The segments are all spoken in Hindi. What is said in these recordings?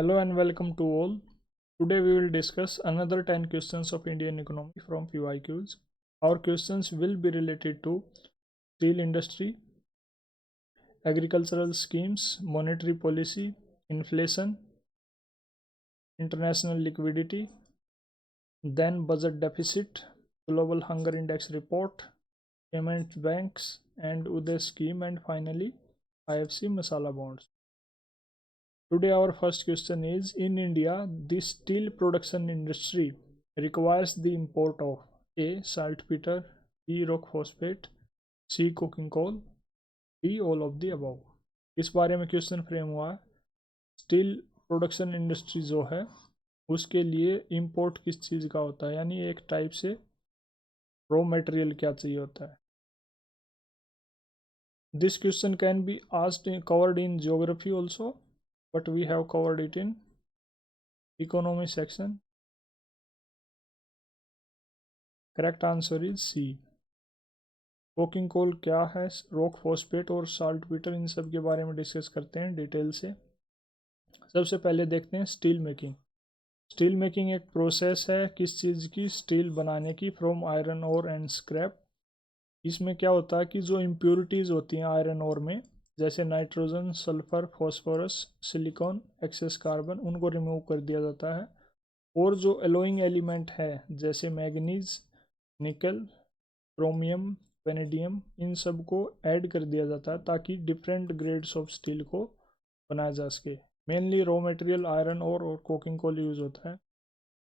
Hello and welcome to all. Today we will discuss another 10 questions of Indian economy from PYQs. Our questions will be related to steel industry, agricultural schemes, monetary policy, inflation, international liquidity, then budget deficit, global hunger index report, payment banks and Uday scheme, and finally IFC masala bonds. Today our first question is, in India, the steel production industry requires the import of A. Saltpeter, B. Rock phosphate, C. Coking coal, D. all of the above. इस बारे में क्वेश्चन फ्रेम हुआ है। स्टील प्रोडक्शन इंडस्ट्री जो है उसके लिए इंपोर्ट किस चीज़ का होता है, यानी एक टाइप से रॉ मटेरियल क्या चाहिए होता है। This question can be asked covered in geography also, but we have covered it in economy section. Correct answer is C. Coking coal क्या है, रॉक फॉस्फेट और साल्टपीटर, इन सब के बारे में डिस्कस करते हैं डिटेल से। सबसे पहले देखते हैं स्टील मेकिंग। स्टील मेकिंग एक प्रोसेस है किस चीज़ की, स्टील बनाने की, from iron ore and scrap. इसमें क्या होता है कि जो इम्प्योरिटीज़ होती हैं आयरन ओर में, जैसे nitrogen, sulphur, phosphorus, silicon, excess carbon, उनको रिमूव कर दिया जाता है। और जो एलोइंग एलिमेंट है जैसे मैग्नीज, निकल, क्रोमियम, वेनेडियम, इन सब को ऐड कर दिया जाता है ताकि डिफरेंट ग्रेड्स ऑफ स्टील को बनाया जा सके। मेनली रॉ मटेरियल आयरन और कोकिंग कोल यूज़ होता है।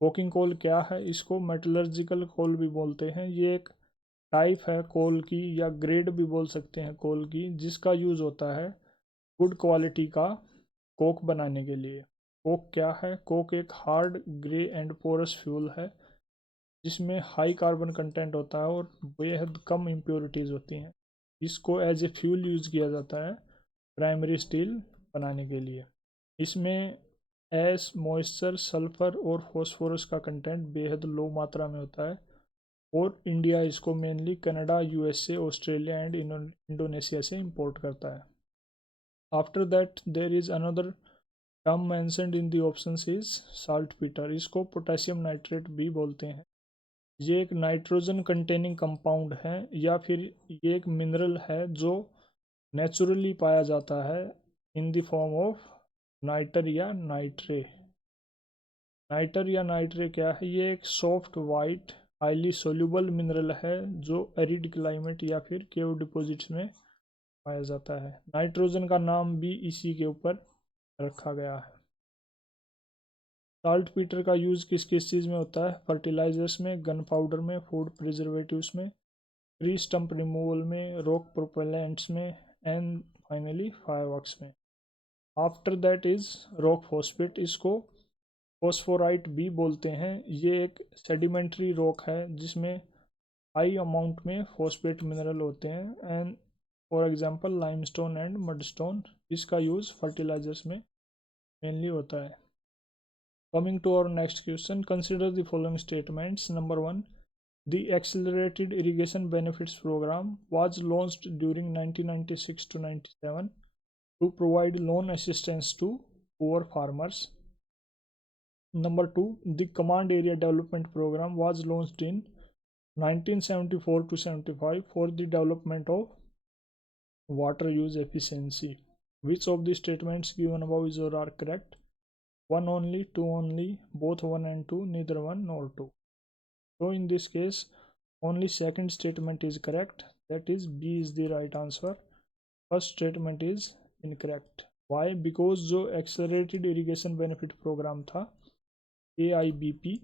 कोकिंग कोल क्या है, इसको मेटलर्जिकल कोल भी बोलते हैं। ये एक टाइप है कोल की, या ग्रेड भी बोल सकते हैं कोल की, जिसका यूज़ होता है गुड क्वालिटी का कोक बनाने के लिए। कोक क्या है, कोक एक hard, grey and porous fuel है जिसमें हाई कार्बन कंटेंट होता है और बेहद कम इम्प्योरिटीज़ होती हैं। इसको एज ए फ्यूल यूज़ किया जाता है प्राइमरी स्टील बनाने के लिए। इसमें एस, मॉइस्चर, सल्फर और फॉस्फोरस का कंटेंट बेहद लो मात्रा में होता है। और इंडिया इसको mainly Canada, USA, Australia and Indonesia से इंपोर्ट करता है। After that there is another term mentioned in the option is saltpetre. इसको पोटेशियम नाइट्रेट भी बोलते हैं। ये एक नाइट्रोजन कंटेनिंग कंपाउंड है, या फिर ये एक मिनरल है जो नेचुरली पाया जाता है in the form of nitre या नाइट्रे। नाइटर या नाइट्रे क्या है, ये एक soft white highly soluble mineral है जो एरिड क्लाइमेट या फिर केव डिपॉजिट्स में पाया जाता है। नाइट्रोजन का नाम भी इसी के ऊपर रखा गया है। साल्टपीटर का यूज़ किस किस चीज़ में होता है, फर्टिलाइजर्स में, गन पाउडर में, फूड प्रिजर्वेटिव्स में, ट्री स्टम्प रिमूवल में, रॉक प्रोपेलेंट्स में, एंड फाइनली फायरवर्क्स में। After that is rock phosphate. इसको फॉस्फोराइट भी बोलते हैं। ये एक सेडिमेंट्री रॉक है जिसमें हाई अमाउंट में फॉस्फेट मिनरल होते हैं, and for example limestone and mudstone. इसका यूज़ फर्टिलाइजर्स में मेनली होता है। Coming to our next question, consider the following statements. Number 1, the Accelerated Irrigation Benefits Program was launched during 1996 to 97 to provide loan assistance to poor farmers. Number 2, the Command Area Development Program was launched in 1974 to 75 for the development of water use efficiency. Which of the statements given above is or are correct? 1 only, 2 only, both 1 and 2, neither 1 nor 2. So in this case only second statement is correct, that is B is the right answer. First statement is incorrect. Why? Because जो एक्सेलरेटेड इरिगेशन बेनिफिट प्रोग्राम था AIBP,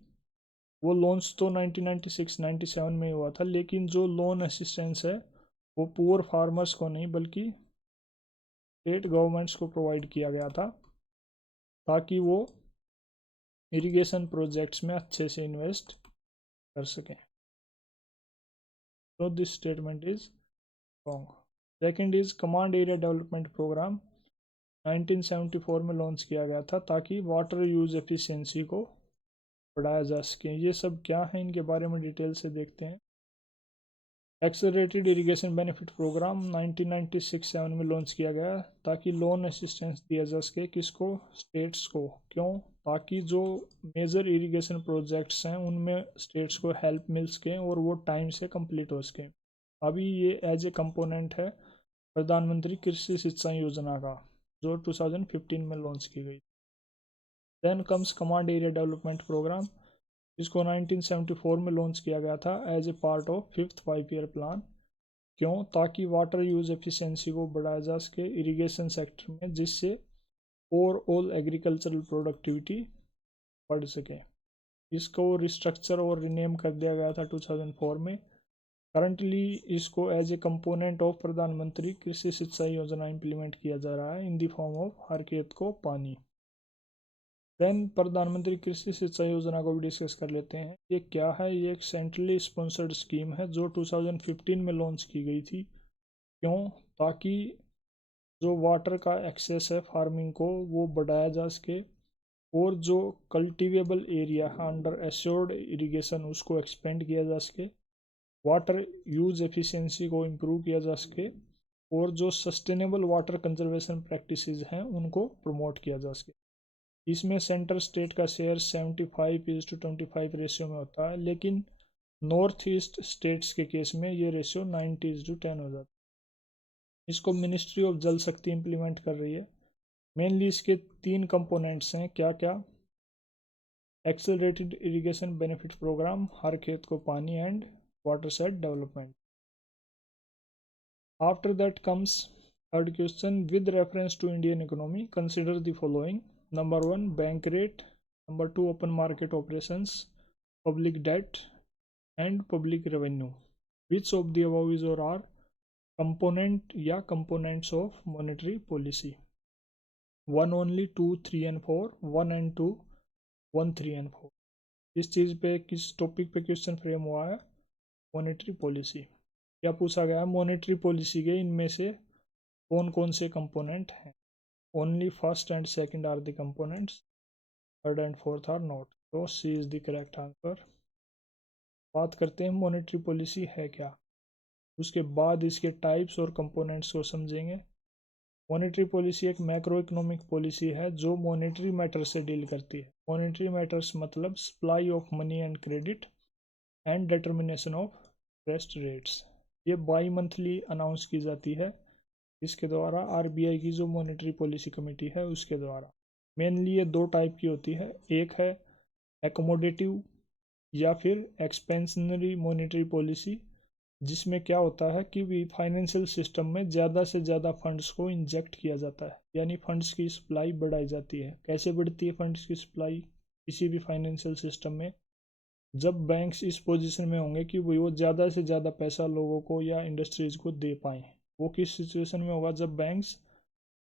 वो लॉन्च तो 1996-97 में हुआ था, लेकिन जो लोन असिस्टेंस है वो पुअर फार्मर्स को नहीं बल्कि स्टेट गवर्नमेंट्स को प्रोवाइड किया गया था ताकि वो इरिगेशन प्रोजेक्ट्स में अच्छे से इन्वेस्ट कर सकें। तो this statement is wrong. Second is command area development programme 1974 में लॉन्च किया गया था ताकि वाटर यूज एफिशिएंसी को बढ़ाया जा सके। ये सब क्या है, इनके बारे में डिटेल से देखते हैं। एक्सेलरेटेड इरिगेशन बेनिफिट प्रोग्राम 1996-7 में लॉन्च किया गया ताकि लोन असिस्टेंस दिया जा सके किसको, स्टेट्स को। क्यों? ताकि जो मेजर इरिगेशन प्रोजेक्ट्स हैं उनमें स्टेट्स को हेल्प मिल सके और वो टाइम से कंप्लीट हो सके। अभी ये एज ए कंपोनेंट है प्रधानमंत्री कृषि सिंचाई योजना का, जो 2015 में लॉन्च की गई। Then comes command area development programme, इसको 1974 में लॉन्च किया गया था as a part of 5th 5 year plan. क्यों? ताकि वाटर यूज एफिशिएंसी को बढ़ाया जा सके इरिगेशन सेक्टर में, जिससे ओवरऑल एग्रीकल्चरल प्रोडक्टिविटी बढ़ सके। इसको रिस्ट्रक्चर और रिनेम कर दिया गया था 2004 में। करंटली इसको एज ए कंपोनेंट ऑफ प्रधानमंत्री कृषि सिंचाई योजना इम्प्लीमेंट किया जा रहा है in the form of her खेत को पानी। देन प्रधानमंत्री कृषि सिंचाई योजना को भी डिस्कस कर लेते हैं। ये क्या है? ये एक सेंट्रली स्पॉन्सर्ड स्कीम है जो 2015 में लॉन्च की गई थी। क्यों? ताकि जो वाटर का एक्सेस है फार्मिंग को वो बढ़ाया जा सके और जो कल्टीवेबल एरिया है अंडर एश्योर्ड इरिगेशन उसको एक्सपेंड किया जा सके, वाटर यूज एफिशिएंसी को इम्प्रूव किया जा सके और जो सस्टेनेबल वाटर कंजर्वेशन प्रैक्टिसेस हैं उनको प्रमोट किया जा सके। इसमें सेंटर स्टेट का शेयर 75:25 रेशियो में होता है, लेकिन नॉर्थ ईस्ट स्टेट्स के केस में ये रेशियो 90:10 हो जाता है। इसको मिनिस्ट्री ऑफ जल शक्ति इम्प्लीमेंट कर रही है। मेनली इसके 3 कंपोनेंट्स हैं। क्या क्या? एक्सेलरेटेड इरिगेशन बेनिफिट प्रोग्राम, हर खेत को पानी, and watershed development. After that comes third question, with reference to Indian economy consider the following. Number 1 bank rate, number 2 open market operations, public debt and public revenue. Which of the above is और आर कंपोनेंट या components of monetary policy? 1 only, 2 3 and 4, 1 and 2, 1 3 and 4। इस चीज़ पे, किस टॉपिक पे क्वेश्चन फ्रेम हुआ है? Monetary policy. क्या पूछा गया है? मॉनेटरी पॉलिसी के इनमें से कौन कौन से कंपोनेंट हैं? Only first and second are the components, third and fourth are not. तो C is the correct answer. बात करते हैं मॉनेटरी पॉलिसी है क्या, उसके बाद इसके टाइप्स और कंपोनेंट्स को समझेंगे। मॉनेटरी पॉलिसी एक मैक्रो इकोनॉमिक पॉलिसी है जो मॉनेटरी मैटर से डील करती है। मॉनेटरी मैटर्स मतलब supply of money and credit and determination of interest rates. ये बाई मंथली अनाउंस की जाती है इसके द्वारा, आरबीआई की जो मॉनेटरी पॉलिसी कमेटी है उसके द्वारा। मेनली ये 2 टाइप की होती है, एक है एकोमोडेटिव या फिर एक्सपेंशनरी मॉनेटरी पॉलिसी, जिसमें क्या होता है कि फाइनेंशियल सिस्टम में ज़्यादा से ज़्यादा फंड्स को इंजेक्ट किया जाता है, यानी फंड्स की सप्लाई बढ़ाई जाती है। कैसे बढ़ती है फंड्स की सप्लाई किसी भी फाइनेंशियल सिस्टम में? जब बैंक्स इस पोजीशन में होंगे कि वो ज़्यादा से ज़्यादा पैसा लोगों को या इंडस्ट्रीज़ को दे पाएँ। वो किस सिचुएशन में होगा? जब बैंक्स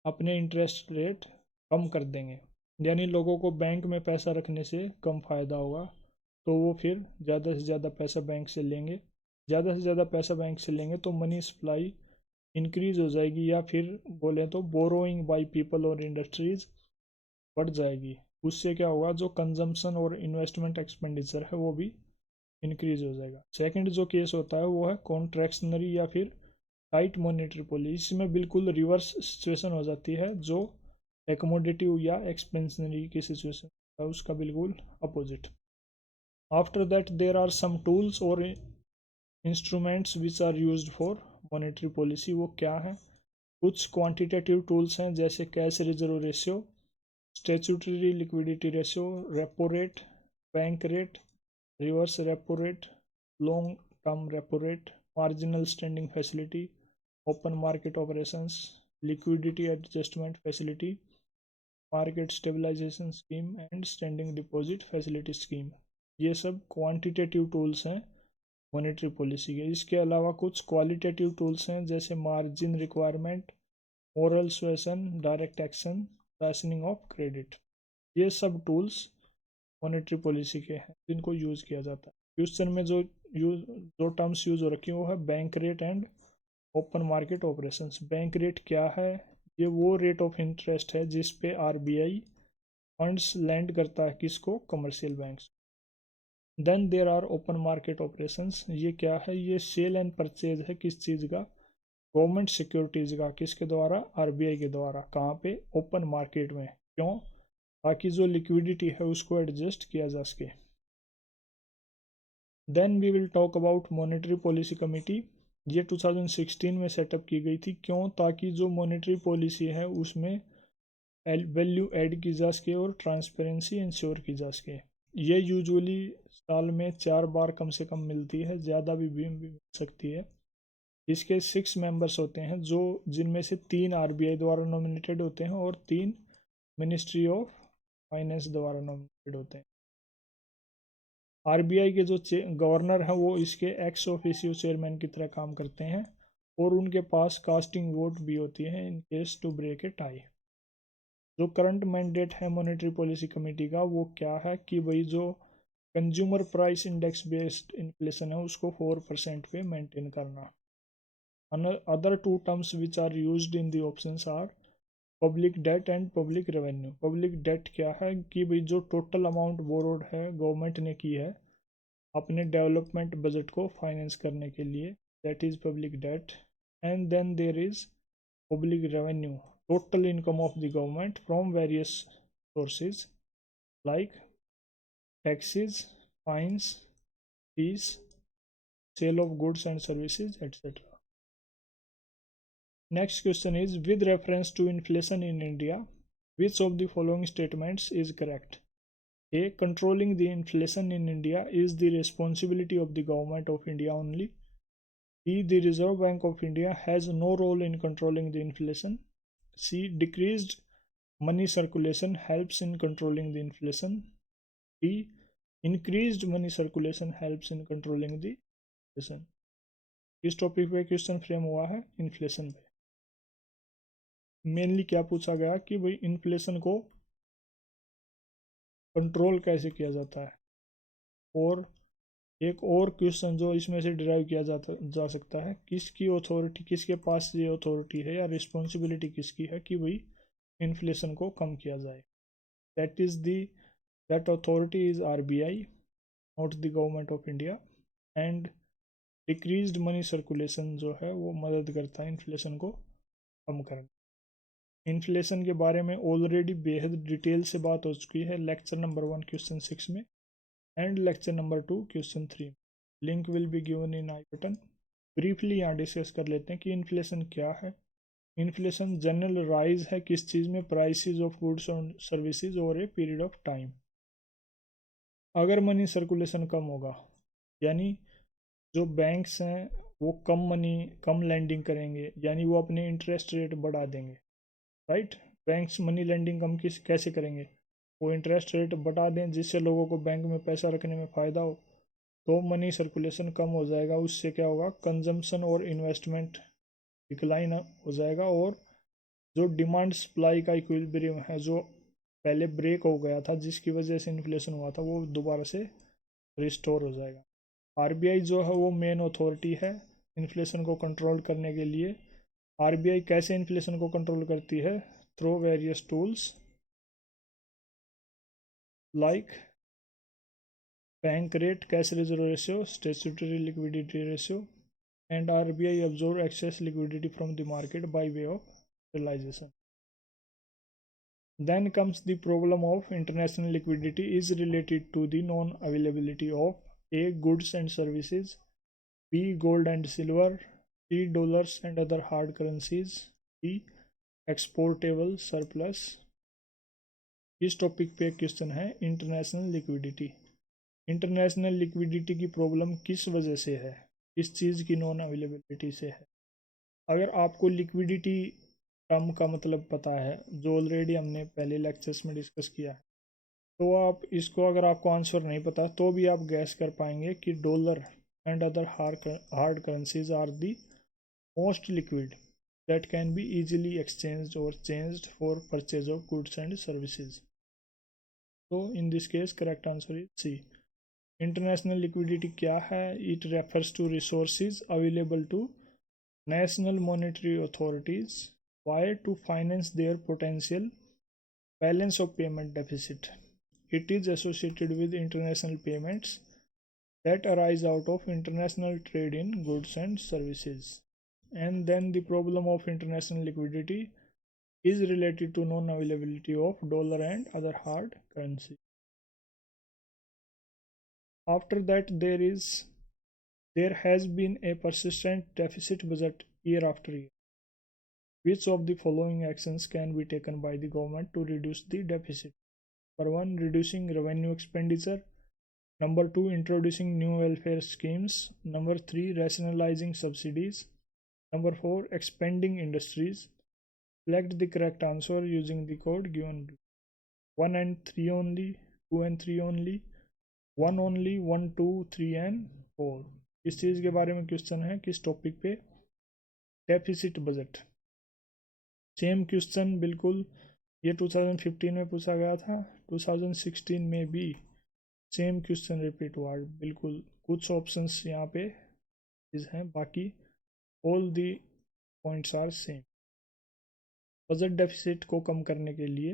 अपने इंटरेस्ट रेट कम कर देंगे, यानी लोगों को बैंक में पैसा रखने से कम फ़ायदा होगा, तो वो फिर ज़्यादा से ज़्यादा पैसा बैंक से लेंगे। ज़्यादा से ज़्यादा पैसा बैंक से लेंगे तो मनी सप्लाई इंक्रीज हो जाएगी, या फिर बोलें तो बोरोइंग बाय पीपल और इंडस्ट्रीज बढ़ जाएगी। उससे क्या होगा? जो कंजम्पशन और इन्वेस्टमेंट एक्सपेंडिचर है वो भी इंक्रीज हो जाएगा। सेकंड जो केस होता है वो है कॉन्ट्रैक्शनरी या फिर टाइट मॉनेटरी पॉलिसी। इसमें बिल्कुल रिवर्स सिचुएशन हो जाती है, जो एकोमोडेटिव या एक्सपेंशनरी की सिचुएशन है उसका बिल्कुल opposite. After that there are some tools और instruments which are used for monetary policy. वो क्या है? कुछ क्वांटिटेटिव टूल्स हैं जैसे cash reserve ratio, statutory liquidity ratio, repo rate, bank rate, reverse repo rate, long term repo rate, marginal standing facility, open market operations, liquidity adjustment facility, market stabilization scheme and standing deposit facility scheme. ये सब क्वांटिटेटिव टूल्स हैं मॉनेटरी पॉलिसी के। इसके अलावा कुछ क्वालिटेटिव टूल्स हैं जैसे margin requirement, moral suasion, direct action, rationing of credit. ये सब टूल्स मॉनेटरी पॉलिसी के हैं जिनको यूज़ किया जाता है। क्वेश्चन में जो टर्म्स यूज हो रखी है वो है bank rate and open market operations. Bank rate क्या है? ये वो रेट ऑफ इंटरेस्ट है जिस पे आरबीआई फंड्स लैंड करता है किसको? Commercial banks. Then there are open market operations, ये क्या है, ये सेल एंड परचेज है किस चीज़ का, गवर्नमेंट सिक्योरिटीज़ का, किसके द्वारा, आरबीआई के द्वारा, कहाँ पे, ओपन मार्केट में, क्यों, ताकि जो लिक्विडिटी है उसको एडजस्ट किया जा सके। Then we will talk about monetary policy committee, ये 2016 में सेटअप की गई थी, क्यों, ताकि जो मॉनेटरी पॉलिसी है उसमें वैल्यू ऐड की जा सके और ट्रांसपेरेंसी इंश्योर की जा सके। ये यूजुअली साल में 4 बार कम से कम मिलती है, ज़्यादा भी मिल सकती है। इसके 6 मेंबर्स होते हैं, जो जिनमें से 3 आरबीआई द्वारा नॉमिनेटेड होते हैं और 3 मिनिस्ट्री ऑफ फाइनेंस द्वारा नॉमिनेटेड होते हैं। आरबीआई के जो गवर्नर हैं वो इसके एक्स ऑफिशियो चेयरमैन की तरह काम करते हैं और उनके पास कास्टिंग वोट भी होती है in case to break a tie. जो करंट मैंडेट है मॉनेटरी पॉलिसी कमेटी का वो क्या है कि भाई जो consumer price index based inflation है उसको 4% पे मेंटेन करना। Other two terms which are used in the options are public debt and public revenue. Public debt क्या है कि भाई जो टोटल अमाउंट बोरोड है गवर्नमेंट ने की है अपने डेवलपमेंट बजट को फाइनेंस करने के लिए, that is public debt. And then there is public revenue, total income of the government from various sources like taxes, fines, fees, sale of goods and services, etc. Next question is, with reference to inflation in India, which of the following statements is correct? A. Controlling the inflation in India is the responsibility of the government of India only. B. The Reserve Bank of India has no role in controlling the inflation. C. Decreased money circulation helps in controlling the inflation. D. Increased money circulation helps in controlling the inflation. इस टॉपिक पे क्वेश्चन फ्रेम हुआ है इन्फ्लेशन पे। मेनली क्या पूछा गया कि भाई इन्फ्लेशन को कंट्रोल कैसे किया जाता है, और एक और क्वेश्चन जो इसमें से डिराइव किया जा सकता है, किसकी अथॉरिटी, किसके पास ये अथॉरिटी है या रिस्पॉन्सिबिलिटी किसकी है कि भाई इन्फ्लेशन को कम किया जाए। That is the that authority is RBI, not the government of India. And decreased money circulation जो है वो मदद करता है इन्फ्लेशन को कम करने। इन्फ्लेशन के बारे में ऑलरेडी बेहद डिटेल से बात हो चुकी है लेक्चर नंबर 1 क्वेश्चन 6 में and lecture number 2 question 3। Link will be given in I button. Briefly यहाँ डिस्कस कर लेते हैं कि इन्फ्लेशन क्या है। इन्फ्लेशन जनरल राइज है किस चीज़ में, प्राइसेस ऑफ गुड्स और services over a period of time. अगर मनी सर्कुलेशन कम होगा यानी जो बैंक्स हैं वो कम लैंडिंग करेंगे, यानी वो अपने इंटरेस्ट रेट बढ़ा देंगे, राइट। बैंक्स मनी लैंडिंग कम कैसे करेंगे, वो इंटरेस्ट रेट बढ़ा दें जिससे लोगों को बैंक में पैसा रखने में फ़ायदा हो, तो मनी सर्कुलेशन कम हो जाएगा। उससे क्या होगा, कंजम्पशन और इन्वेस्टमेंट डिक्लाइन हो जाएगा और जो डिमांड सप्लाई का इक्विलिब्रियम है जो पहले ब्रेक हो गया था जिसकी वजह से इन्फ्लेशन हुआ था वो दोबारा से रिस्टोर हो जाएगा। आरबीआई जो है वो मेन अथॉरिटी है इन्फ्लेशन को कंट्रोल करने के लिए। आरबीआई कैसे इन्फ्लेशन को कंट्रोल करती है, through various tools like bank rate, cash reserve ratio, statutory liquidity ratio, and RBI absorb excess liquidity from the market by way of realization. Then comes the problem of international liquidity is related to the non-availability of A. Goods and services, B. Gold and silver, C. Dollars and other hard currencies, D. Exportable surplus। इस टॉपिक पे क्वेश्चन है इंटरनेशनल लिक्विडिटी। इंटरनेशनल लिक्विडिटी की प्रॉब्लम किस वजह से है, किस चीज़ की नॉन अवेलेबिलिटी से है। अगर आपको लिक्विडिटी टर्म का मतलब पता है जो ऑलरेडी हमने पहले लेक्चर्स में डिस्कस किया है, तो आप इसको, अगर आपको आंसर नहीं पता तो भी आप गैस कर पाएंगे कि dollar and other hard currencies are the most liquid that can be easily exchanged और changed for purchase of goods and services. तो in this case correct answer is C. International liquidity क्या है, it refers to resources available to national monetary authorities wire to finance their potential balance of payment deficit. It is associated with international payments that arise out of international trade in goods and services. And then the problem of international liquidity is related to non-availability of dollar and other hard currency. After that, there has been a persistent deficit budget year after year. Which of the following actions can be taken by the government to reduce the deficit? Number 1, reducing revenue expenditure. Number 2, introducing new welfare schemes. Number 3, rationalizing subsidies. Number 4, expanding industries. Select the correct answer using the code given below. 1 and 3 only, 2 and 3 only, 1 only, 1, 2, 3 and 4. इस चीज़ के बारे में क्वेश्चन है किस टॉपिक पे? Deficit budget. सेम क्वेश्चन बिल्कुल ये 2015 में पूछा गया था, 2016 में भी सेम क्वेश्चन रिपीट हुआ बिल्कुल। कुछ ऑप्शंस यहाँ पे हैं, बाकी all the points are same. Budget deficit को कम करने के लिए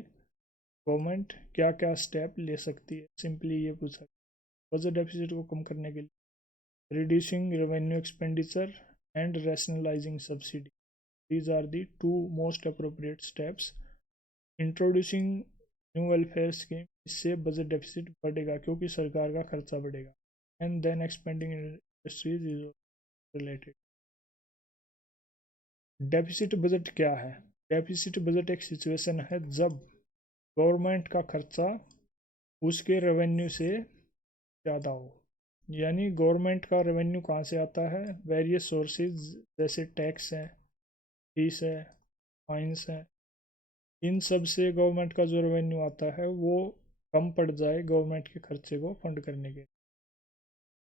गवर्नमेंट क्या क्या स्टेप ले सकती है, सिंपली ये पूछा। बजट डेफिसिट को कम करने के लिए reducing revenue expenditure and rationalising subsidy, these are the two most appropriate steps. Introducing new welfare scheme, इससे बजट डेफिसिट बढ़ेगा क्योंकि सरकार का खर्चा बढ़ेगा। And then expending industries is related. Deficit budget क्या है? डेफिसिट बजट एक सिचुएशन है जब गवर्नमेंट का खर्चा उसके रेवेन्यू से ज़्यादा हो। यानी गवर्नमेंट का रेवेन्यू कहाँ से आता है? वेरियस सोर्सेज, जैसे टैक्स है, फीस है, फाइन्स है, इन सब से गवर्नमेंट का जो रेवेन्यू आता है वो कम पड़ जाए गवर्नमेंट के खर्चे को फंड करने के।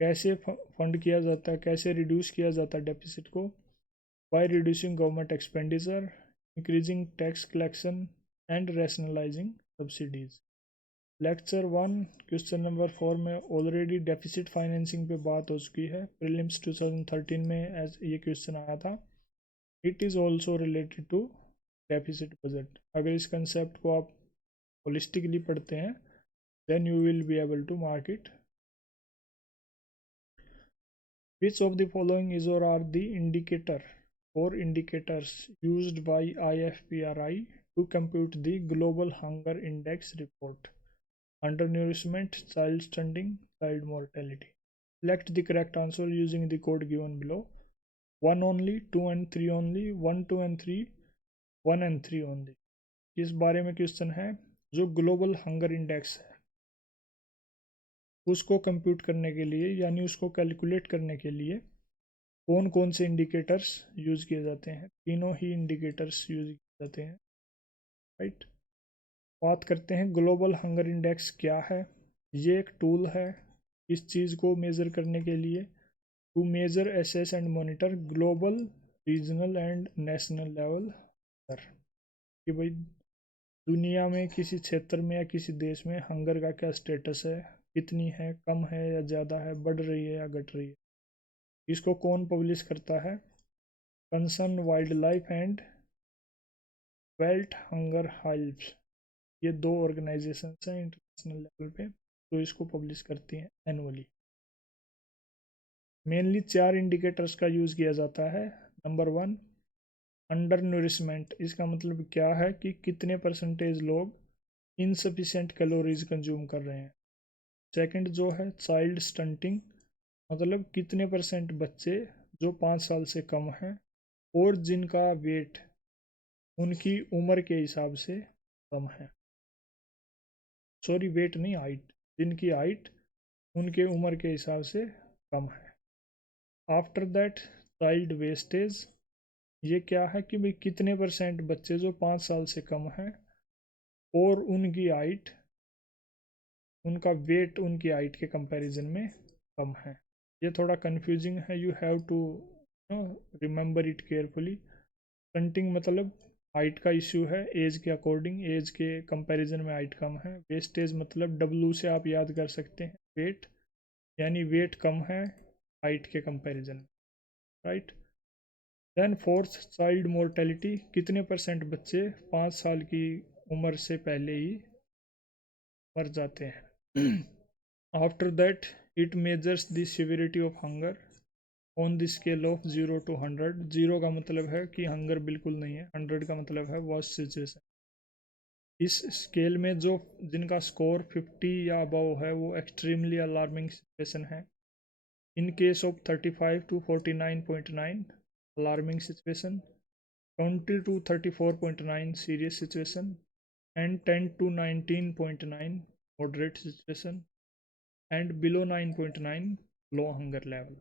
कैसे फंड किया जाता है, कैसे रिड्यूस किया जाता है डेफिसिट को? By reducing government expenditure, increasing tax collection and rationalising subsidies. Lecture 1 question number 4 में ऑलरेडी डेफिसिट फाइनेंसिंग पे बात हो चुकी है। प्रीलिम्स 2013 में एज ये क्वेश्चन आया था। It is also related to deficit budget. अगर इस कंसेप्ट को आप होलिस्टिकली पढ़ते हैं then you will be able to mark it. Which of the following is और आर द इंडिकेटर और indicators used by IFPRI to compute the global hunger index report? Undernourishment, child stunting, child mortality. Select the correct answer using the code given below. 1 only, 2 and 3 only, 1, 2 and 3, 1 and 3 only. इस बारे में क्वेश्चन है जो ग्लोबल हंगर इंडेक्स है उसको कंप्यूट करने के लिए यानी उसको कैलकुलेट करने के लिए कौन कौन से इंडिकेटर्स यूज़ किए जाते हैं? तीनों ही इंडिकेटर्स यूज़ किए जाते हैं, राइट। बात करते हैं ग्लोबल हंगर इंडेक्स क्या है। ये एक टूल है इस चीज़ को मेज़र करने के लिए, to measure, assess and monitor global, regional and national level पर, कि भाई दुनिया में किसी क्षेत्र में या किसी देश में हंगर का क्या स्टेटस है, कितनी है, कम है या ज़्यादा है, बढ़ रही है या घट रही है। इसको कौन पब्लिश करता है? Concern wild life and belt hunger helps, ये दो ऑर्गेनाइजेशंस हैं इंटरनेशनल लेवल पे तो इसको पब्लिश करती हैं एनुअली। मेनली 4 इंडिकेटर्स का यूज़ किया जाता है। नंबर 1 अंडर न्यूरिशमेंट, इसका मतलब क्या है कि कितने परसेंटेज लोग इनसफिशिएंट कैलोरीज कंज्यूम कर रहे हैं। सेकंड जो है चाइल्ड स्टंटिंग, मतलब कितने परसेंट बच्चे जो 5 साल से कम हैं और जिनका वेट उनकी उम्र के हिसाब से कम है, सॉरी वेट नहीं, हाइट, जिनकी हाइट उनके उम्र के हिसाब से कम है। आफ्टर दैट चाइल्ड वेस्टेज, ये क्या है कि भाई कितने परसेंट बच्चे जो 5 साल से कम हैं और उनकी हाइट, उनका वेट उनकी हाइट के कंपैरिजन में कम है। ये थोड़ा कंफ्यूजिंग है, you have to remember it carefully. Stunting मतलब हाइट का इश्यू है, एज के अकॉर्डिंग, एज के कंपैरिजन में हाइट कम है। वेस्टेज मतलब W से आप याद कर सकते हैं वेट, यानी वेट कम है हाइट के कंपैरिजन में, right. Then fourth child mortality, कितने परसेंट बच्चे 5 साल की उम्र से पहले ही मर जाते हैं। After that it measures the severity of hunger on the scale of 0 to 100। 0 का मतलब है कि हंगर बिल्कुल नहीं है, 100 का मतलब है वर्स्ट सिचुएशन। इस स्केल में जो जिनका स्कोर 50 या अबव है वो एक्सट्रीमली अलार्मिंग सिचुएशन है। In case of 35 to 49.9 alarming situation, 20 to 34.9 serious situation, and 10 to 19.9 moderate situation, and below 9.9 low hunger level।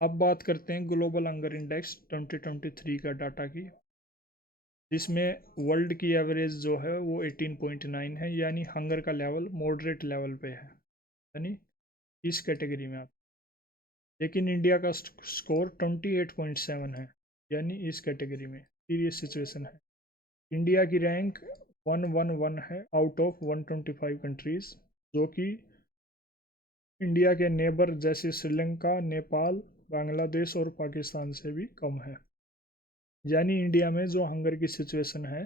अब बात करते हैं ग्लोबल हंगर इंडेक्स 2023 का डाटा की, जिसमें वर्ल्ड की एवरेज जो है वो 18.9 है, यानी हंगर का लेवल मॉडरेट लेवल पे है, यानी इस कैटेगरी में आप। लेकिन इंडिया का स्कोर 28.7 है, यानी इस कैटेगरी में सीरियस सिचुएशन है। इंडिया की रैंक 111 है आउट ऑफ 125 कंट्रीज़, जो कि इंडिया के नेबर जैसे श्रीलंका, नेपाल, बांग्लादेश और पाकिस्तान से भी कम है। यानी इंडिया में जो हंगर की सिचुएशन है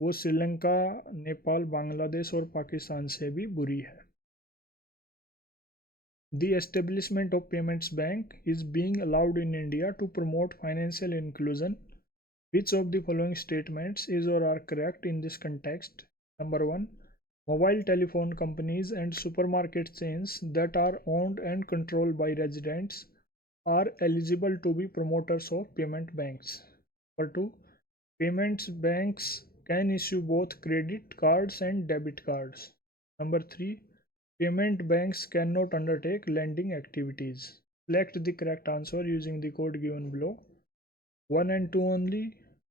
वो श्रीलंका, नेपाल, बांग्लादेश और पाकिस्तान से भी बुरी है। The establishment of Payments Bank is being allowed in India to promote financial inclusion. Which of the following statements is or are correct in this context? Number 1. Mobile telephone companies and supermarket chains that are owned and controlled by residents are eligible to be promoters of payment banks. Number 2. Payments banks can issue both credit cards and debit cards. Number 3. Payment banks cannot undertake lending activities. Select the correct answer using the code given below. 1 and 2 only,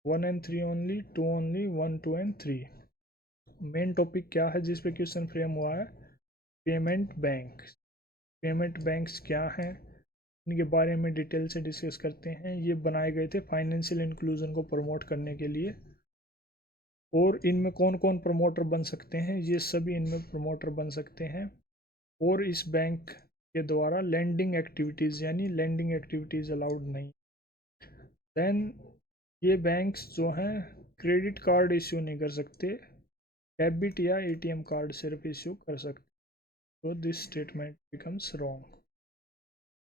1 and 3 only, 2 only, 1, 2 and 3। Main topic क्या है जिस पे क्वेश्चन फ्रेम हुआ है? Payment bank. पेमेंट बैंक्स क्या हैं, इनके बारे में डिटेल से डिस्कस करते हैं। ये बनाए गए थे फाइनेंशियल इंक्लूजन को प्रमोट करने के लिए, और इनमें कौन कौन प्रमोटर बन सकते हैं? ये सभी इनमें प्रमोटर बन सकते हैं। और इस बैंक के द्वारा लैंडिंग एक्टिविटीज़, यानी लैंडिंग एक्टिविटीज़ अलाउड नहीं। देन ये बैंक्स जो हैं क्रेडिट कार्ड इश्यू नहीं कर सकते, डेबिट या एटीएम कार्ड सिर्फ इश्यू कर सकते। तो this statement becomes wrong.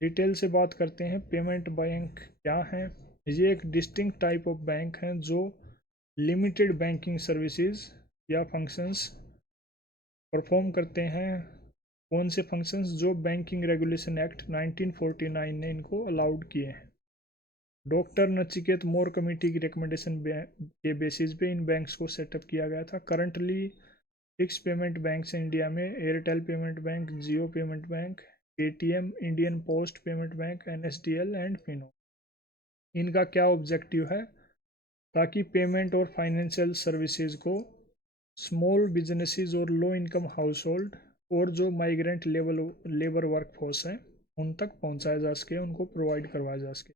Detail से बात करते हैं पेमेंट बैंक क्या है। ये एक डिस्टिंक्ट टाइप ऑफ बैंक हैं जो लिमिटेड बैंकिंग सर्विसेज या फंक्शंस परफॉर्म करते हैं। कौन से फंक्शंस? जो बैंकिंग रेगुलेशन एक्ट 1949 ने इनको अलाउड किए हैं। डॉक्टर नचिकेत मोर कमेटी की रिकमेंडेशन के बेसिस पे इन बैंक्स को सेटअप किया गया था। करंटली 6 पेमेंट बैंक्स इंडिया में: Airtel payment bank, Jio payment bank, Paytm, Indian post payment bank, NSDL and Fino. इनका क्या ऑब्जेक्टिव है? ताकि पेमेंट और फाइनेंशियल सर्विसेज को स्मॉल बिजनेसेस और लो इनकम हाउस होल्ड और जो माइग्रेंट लेबर वर्कफोर्स है उन तक पहुंचाया जा सके, उनको प्रोवाइड करवाया जा सके।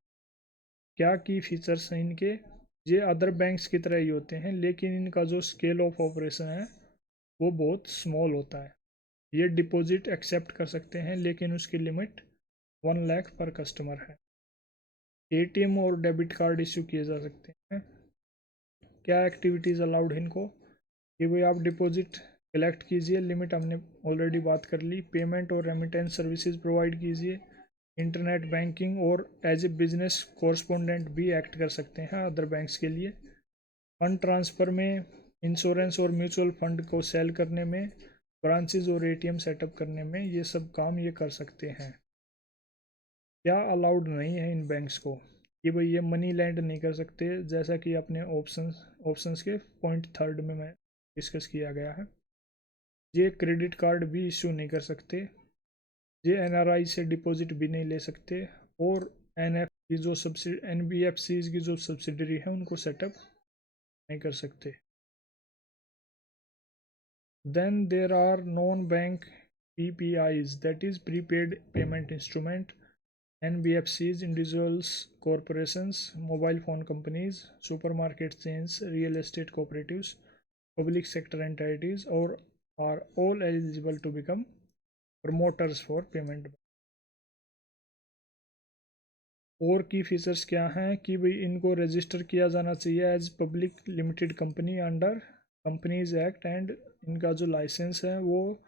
क्या की फीचर्स हैं इनके? ये अदर बैंक्स की तरह ही होते हैं, लेकिन इनका जो स्केल ऑफ ऑपरेशन है वो बहुत स्मॉल होता है। ये डिपॉजिट एक्सेप्ट कर सकते हैं, लेकिन उसकी लिमिट 1 लाख पर कस्टमर है। एटीएम और डेबिट कार्ड इश्यू किए जा सकते हैं। क्या एक्टिविटीज़ अलाउड है इनको? कि भाई आप डिपॉजिट कलेक्ट कीजिए, लिमिट हमने ऑलरेडी बात कर ली। पेमेंट और रेमिटेंस सर्विसेज प्रोवाइड कीजिए। इंटरनेट बैंकिंग और एज ए बिजनेस कॉरस्पॉन्डेंट भी एक्ट कर सकते हैं अदर बैंक्स के लिए। फंड ट्रांसफ़र में, इंश्योरेंस और म्यूचुअल फंड को सेल करने में, ब्रांचेज और एटीएम सेटअप करने में, ये सब काम ये कर सकते हैं। क्या अलाउड नहीं है इन बैंक्स को? कि भाई ये मनी लैंड नहीं कर सकते, जैसा कि अपने ऑप्शंस के पॉइंट 3 में डिस्कस किया गया है। ये क्रेडिट कार्ड भी इशू नहीं कर सकते, ये एनआरआई से डिपॉजिट भी नहीं ले सकते, और एनबीएफसीज की जो सब्सिडरी है उनको सेटअप नहीं कर सकते। Then there are non bank PPIs, that is prepaid payment instrument, NBFCs, individuals, corporations, mobile phone companies, supermarket chains, real estate cooperatives, public sector entities और are all eligible to become promoters for payment. और की फीचर्स क्या हैं? कि भाई इनको रजिस्टर किया जाना चाहिए as public limited company under companies act, and इनका जो लाइसेंस है वो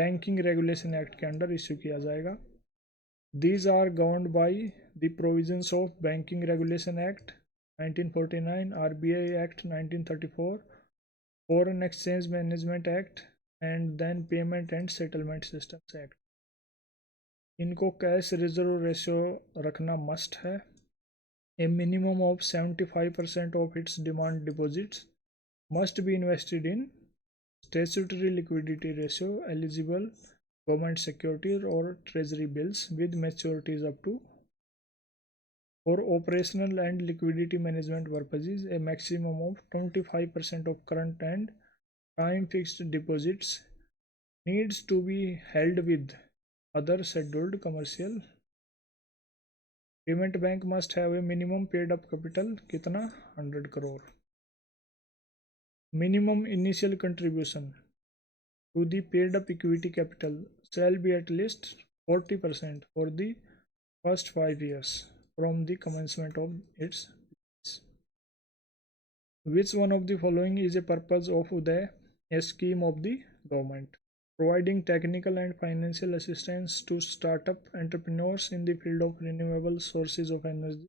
बैंकिंग रेगुलेशन एक्ट के अंडर इश्यू किया जाएगा। These are governed by the provisions of banking regulation act 1949, RBI act 1934, foreign exchange management act and then payment and settlement systems act. इनको कैश रिजर्व रेशियो रखना मस्ट है। A minimum of 75% of its demand deposits must be invested in statutory liquidity ratio eligible government securities or treasury bills with maturities up to, for operational and liquidity management purposes, a maximum of 25% of current and time fixed deposits needs to be held with other scheduled commercial। Payment bank must have a minimum paid up capital कितना 100 crore. Minimum initial contribution to the paid up equity capital shall be at least 40% for the first 5 years from the commencement of its. Which one of the following is a purpose of UDAY, a scheme of the government providing technical and financial assistance to startup entrepreneurs in the field of renewable sources of energy,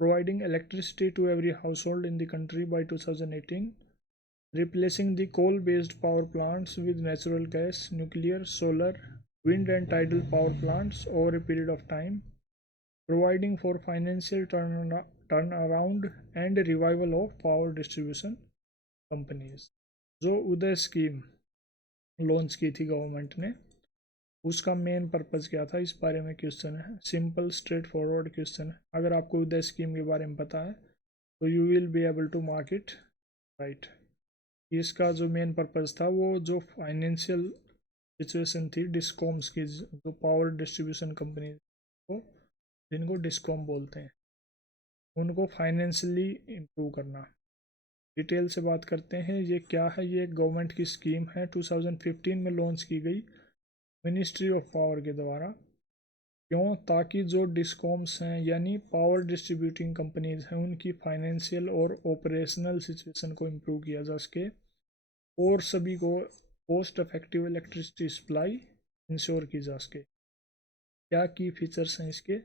providing electricity to every household in the country by 2018, replacing the coal-based power plants with natural gas, nuclear, solar, wind and tidal power plants over a period of time, providing for financial turnaround and revival of power distribution companies। जो उदय स्कीम लॉन्च की थी गवर्नमेंट ने, उसका मेन पर्पस क्या था, इस बारे में क्वेश्चन है। सिंपल स्ट्रेट फॉरवर्ड क्वेश्चन है। अगर आपको उदय स्कीम के बारे में पता है तो you will be able to mark it right. इसका जो मेन पर्पस था वो जो फाइनेंशियल सिचुएशन थी डिस्कॉम्स की, जो पावर डिस्ट्रीब्यूशन कंपनी को जिनको डिस्कॉम बोलते हैं, उनको फाइनेंशियली इम्प्रूव करना। डिटेल से बात करते हैं ये क्या है। ये एक गवर्नमेंट की स्कीम है, 2015 में लॉन्च की गई मिनिस्ट्री ऑफ पावर के द्वारा। क्यों? ताकि जो डिस्कॉम्स हैं यानी पावर डिस्ट्रीब्यूटिंग कंपनीज हैं उनकी फाइनेंशियल और ऑपरेशनल सिचुएशन को इम्प्रूव किया जा सके और सभी को cost effective electricity supply ensure की जा सके। क्या की फीचर्स हैं इसके?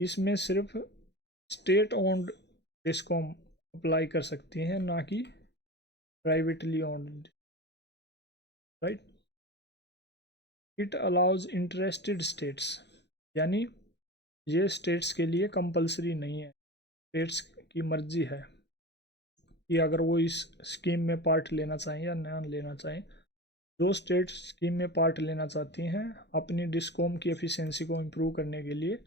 इसमें सिर्फ स्टेट ओन्ड डिस्कॉम अप्लाई कर सकती हैं, ना कि privately owned right. It allows interested states, यानी ये स्टेट्स के लिए कंपलसरी नहीं है, स्टेट्स की मर्जी है कि अगर वो इस स्कीम में पार्ट लेना चाहें या ना लेना चाहें। जो स्टेट स्कीम में पार्ट लेना चाहती हैं अपनी डिस्कॉम की एफिशिएंसी को इम्प्रूव करने के लिए,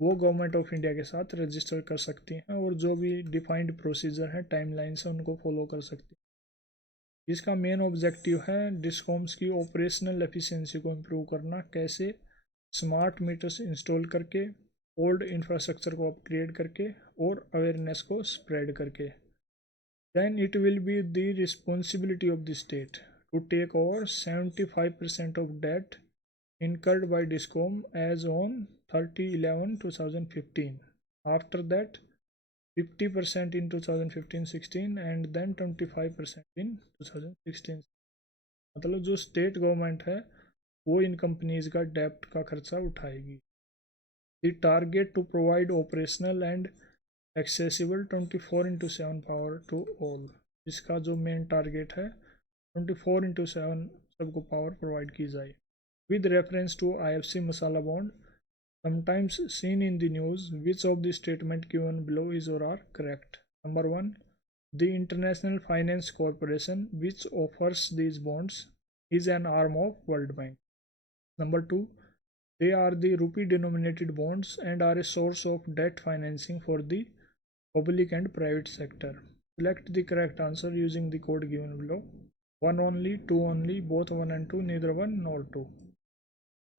वो गवर्नमेंट ऑफ इंडिया के साथ रजिस्टर कर सकती हैं और जो भी डिफाइंड प्रोसीजर है टाइमलाइन से उनको फॉलो कर सकती हैं। इसका मेन ऑब्जेक्टिव है डिस्कॉम्स की ऑपरेशनल एफिशिएंसी को इम्प्रूव करना। कैसे? स्मार्ट मीटर्स इंस्टॉल करके, ओल्ड इंफ्रास्ट्रक्चर को अपग्रेड करके और अवेयरनेस को स्प्रेड करके। Then it will be the responsibility of the state to take over 75% of debt incurred by DISCOM as on 30/11/2015. After that, 50% in 2015-16 and then 25% in 2016। मतलब जो स्टेट गवर्नमेंट है वो इन कंपनीज का डेप्ट का खर्चा उठाएगी। The target to provide operational and accessible 24/7 power to all. इसका जो मेन टारगेट है 24/7 सबको पावर प्रोवाइड की जाए। With reference to IFC Masala Bond, sometimes seen in the news, which of the statement given below is or are correct? Number 1. The International Finance Corporation, which offers these bonds, is an arm of World Bank. Number 2. They are the rupee-denominated bonds and are a source of debt financing for the public and private sector. Select the correct answer using the code given below. 1 only, 2 only, both 1 and 2, neither 1 nor 2।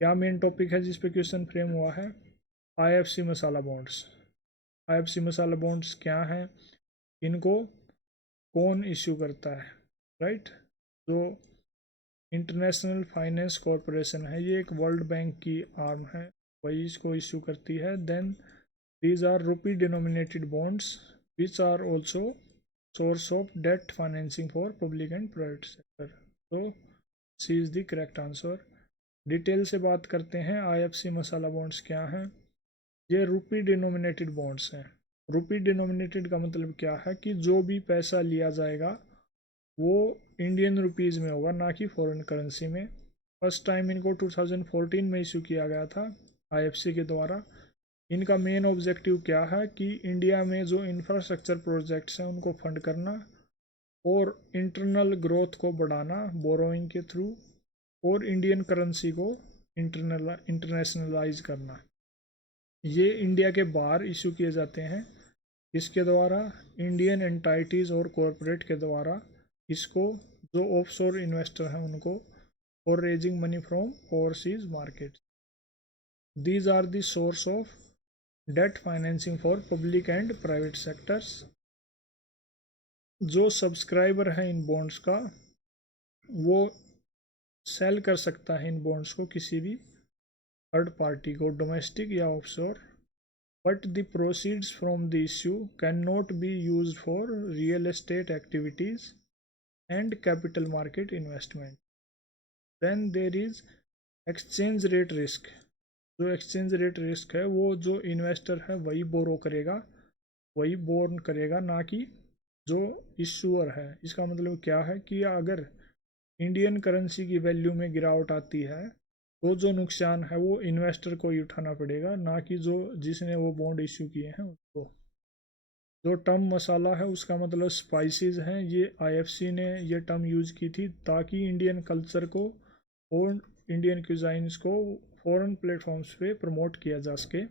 क्या मेन टॉपिक है जिस पे क्वेश्चन फ्रेम हुआ है? IFC मसाला बॉन्ड्स। IFC मसाला बॉन्ड्स क्या हैं, इनको कौन इश्यू करता है राइट? जो इंटरनेशनल फाइनेंस कॉरपोरेशन है ये एक वर्ल्ड बैंक की आर्म है, वही इसको इश्यू करती है। Then these are rupee denominated bonds which are also source of debt financing for public and private sector. तो C is the correct answer. Detail से बात करते हैं IFC मसाला बॉन्ड्स क्या हैं। ये रुपी डिनोमिनेटेड बॉन्ड्स हैं। रुपी डिनोमिनेटेड का मतलब क्या है कि जो भी पैसा लिया जाएगा वो इंडियन रुपीज़ में होगा, ना कि फॉरेन करेंसी में। फर्स्ट टाइम इनको 2014 में इशू किया गया था IFC के द्वारा। इनका मेन ऑब्जेक्टिव क्या है कि इंडिया में जो इंफ्रास्ट्रक्चर प्रोजेक्ट्स हैं उनको फंड करना और इंटरनल ग्रोथ को बढ़ाना बोरोइंग के थ्रू, और इंडियन करेंसी को इंटरनेशनलाइज करना। ये इंडिया के बाहर इशू किए जाते हैं। इसके द्वारा इंडियन एंटाइटीज़ और कॉरपोरेट के द्वारा इसको जो ऑफशोर इन्वेस्टर हैं उनको, और raising money from overseas market. These are the source of debt financing for public and private sectors. जो सब्सक्राइबर है इन बॉन्ड्स का वो सेल कर सकता है इन बॉन्ड्स को किसी भी थर्ड पार्टी को, डोमेस्टिक या offshore, but the proceeds from the issue cannot be used for real estate activities and capital market investment. Then there is exchange rate risk. जो एक्सचेंज रेट रिस्क है वो जो इन्वेस्टर है वही बोरो करेगा, वही बोर्न करेगा, ना कि जो इशूअर है। इसका मतलब क्या है कि अगर इंडियन करेंसी की वैल्यू में गिरावट आती है तो जो नुकसान है वो इन्वेस्टर को ही उठाना पड़ेगा, ना कि जो जिसने वो बॉन्ड इशू किए हैं उसको। जो टर्म मसाला है उसका मतलब स्पाइसेस हैं। ये IFC ने ये टर्म यूज़ की थी ताकि इंडियन कल्चर को और इंडियन क्यूजाइंस को फॉरेन प्लेटफॉर्म्स पे प्रमोट किया जा सके।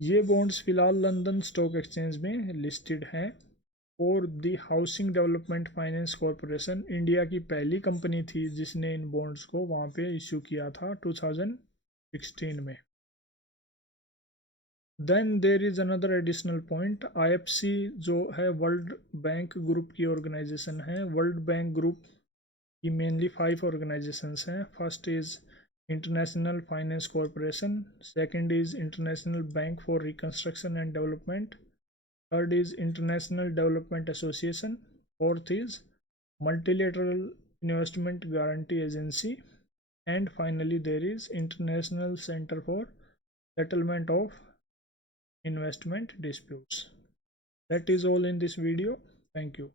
ये बॉन्ड्स फ़िलहाल लंदन स्टॉक एक्सचेंज में लिस्टेड हैं, और the housing development finance corporation India की पहली कंपनी थी जिसने इन बॉन्ड्स को वहाँ पे इशू किया था 2016 में। Then there is another additional point. IFC जो है वर्ल्ड बैंक ग्रुप की ऑर्गेनाइजेशन है। वर्ल्ड बैंक ग्रुप की मेनली 5 ऑर्गेनाइजेशंस हैं। First is International Finance Corporation, second is International Bank for Reconstruction and Development, third is International Development Association, fourth is Multilateral Investment Guarantee Agency, and finally there is International Center for Settlement of Investment Disputes. That is all in this video. Thank you.